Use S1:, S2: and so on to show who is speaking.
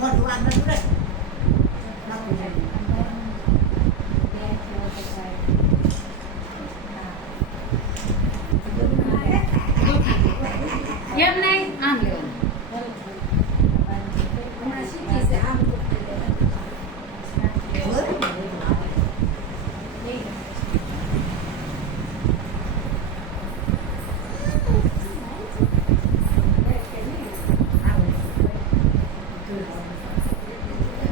S1: mua đồ ăn đấy đấy
S2: Yep.